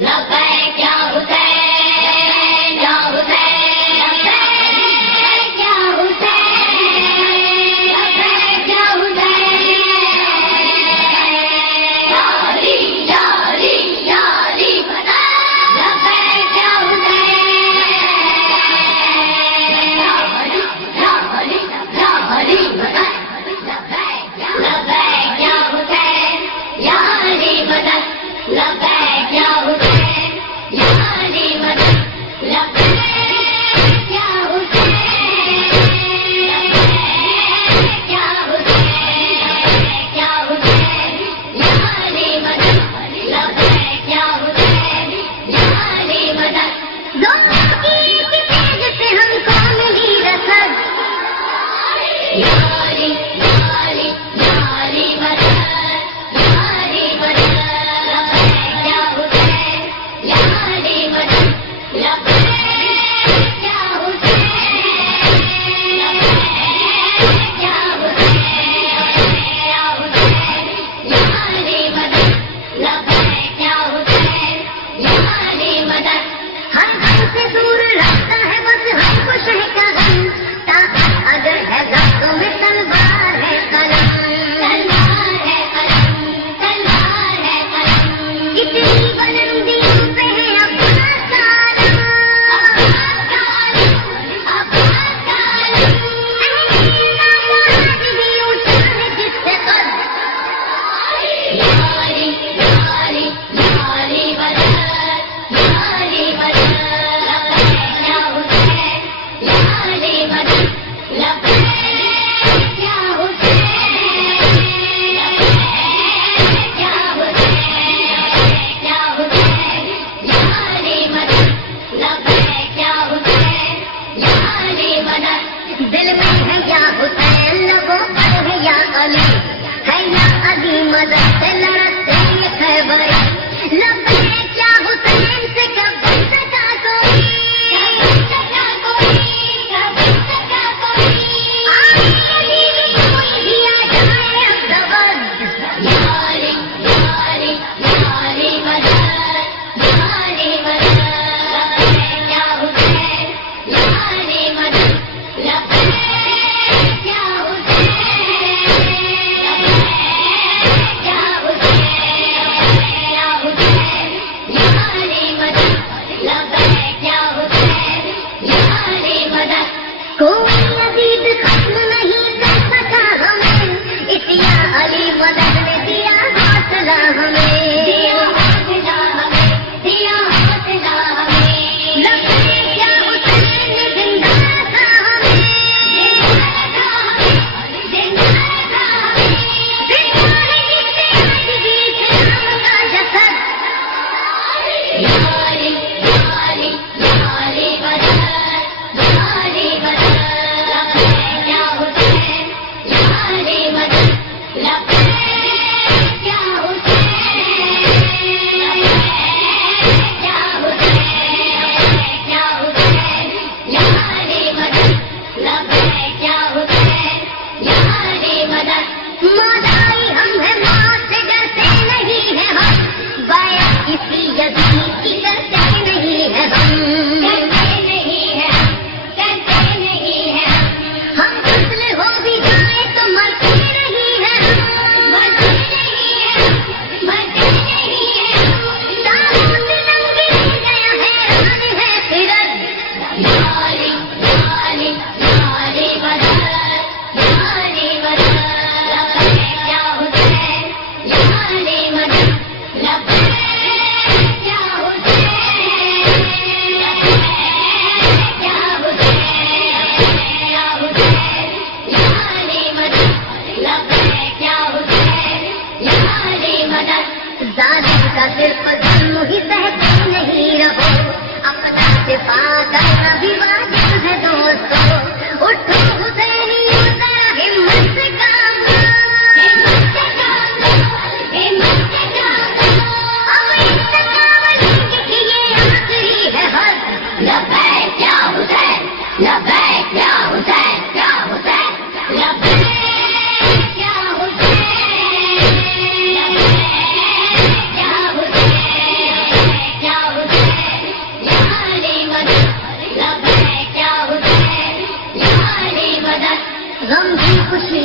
لبیک یا حسین یا حسین لبیک یا حسین لبیک یا حسین یاری یاری یاری بنا لبیک یا حسین یاری یاری یاری بنا لبیک یا حسین یاری بنا لبیک یا حسین یاری مدد لبیک یا حسین لبیک یا حسین یا حسین یاری مدد لبیک یا حسین یاری مدد دونوں کی تیز سے ہم کو ملی رسد یاری یاری یاری مدد یاری مدد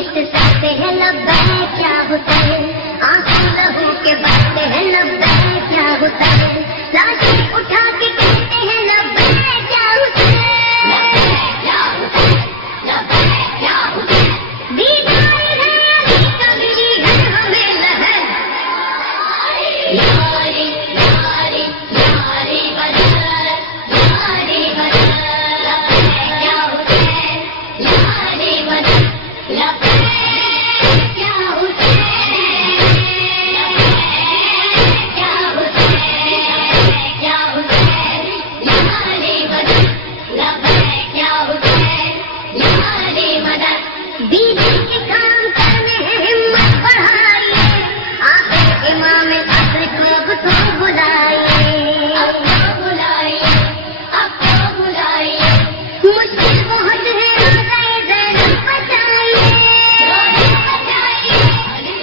عشق کرتے ہیں لبیک یا حسین، آنسو لہو کے بہتے ہیں لبیک یا حسین، لاشیں اٹھا کے کہتے ہیں لبیک یا حسین، لبیک یا حسین، لبیک یا حسین، دیدار ہے علی کا ملی ہے ہمیں لہر، یاری یاری یاری بدر، یاری بدر، لبیک یا حسین، یاری بدر، لبیک یا حسین، لبیک یا حسین، یا حسین، یاری بدر، لبیک یا حسین، یاری بدر، دیدی کے کام کرنے ہیں ہمت بڑھائیے، آخر امام عصر کو اب تو بلائیے، اب تو بلائیے، اب تو بلائیے، مشکل بہت ہے روزہ زینب بچائیے، روزہ بچائیے،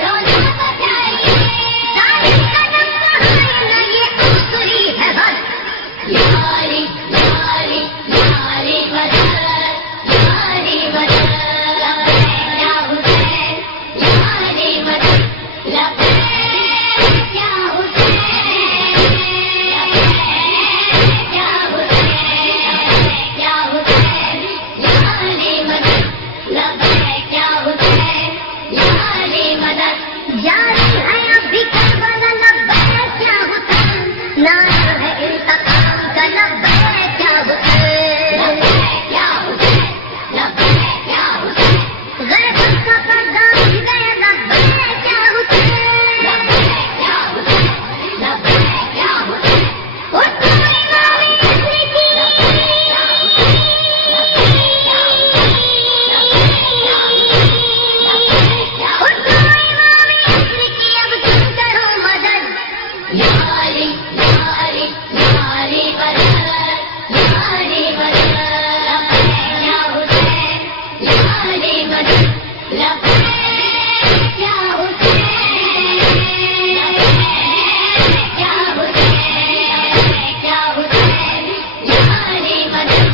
روزہ بچائیے، تاریخ قدم بڑھائے نہ یہ آخری ہے حد، یاری یاری یاری بدر، یاری بدر، لبیک یا حسین، یاری بدر، لبیک یا حسین، لبیک یا حسین، یا حسین، یاری بدر، لبیک یا حسین، یاری بدر، جاری ہے اب بھی کربلا لبیک یا حسین، نعرہ ہے انتقام کا لبیک یا حسین، لبیک یا حسین، لبیک یا حسین، غیبت کا پردہ اٹھ گیا لبیک یا حسین، لبیک یا حسین، لبیک یا حسین، اٹھو امام عصر کی، لبیک یا حسین، لبیک یا حسین، لبیک یا حسین، لبیک یا حسین، اٹھو امام عصر کی اب تم کرو مدد، یاری یاری یاری بدر، یاری بدر، لبیک یا حسین، یاری بدر، لبیک یا حسین، لبیک یا حسین، لبیک یا حسین، یاری بدر،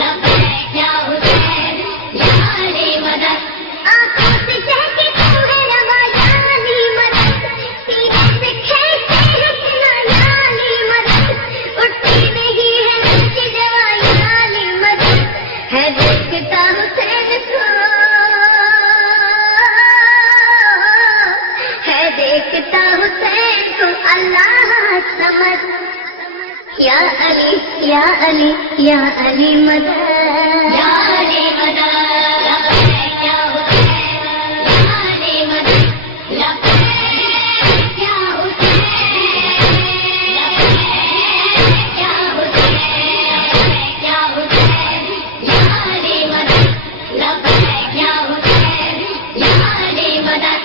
لبیک یا حسین، یاری بدر، آنکھوں سے چہکے تو ہے روا یالی مدد، سینے سے کھینچتے رکھنا یالی مدد، اٹھتی نہیں ہے نیچے جوا یالی مدد، ہے دیکھتا حسین کو، ہے دیکھتا حسین کو اللہ سمجھ، یا علی یا علی یا علی مدد، یا علی مدد، لبیک یا حسین، یاری مدد، لبیک یا حسین، لبیک یا حسین، لبیک یا حسین، یاری مدد، لبیک یا حسین، یاری مدد،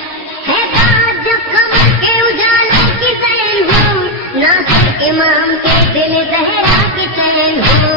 ہے بات جب قمر کے اجالوں کی زین ہو، ناصر امام کے دل زہرا کے چین ہو،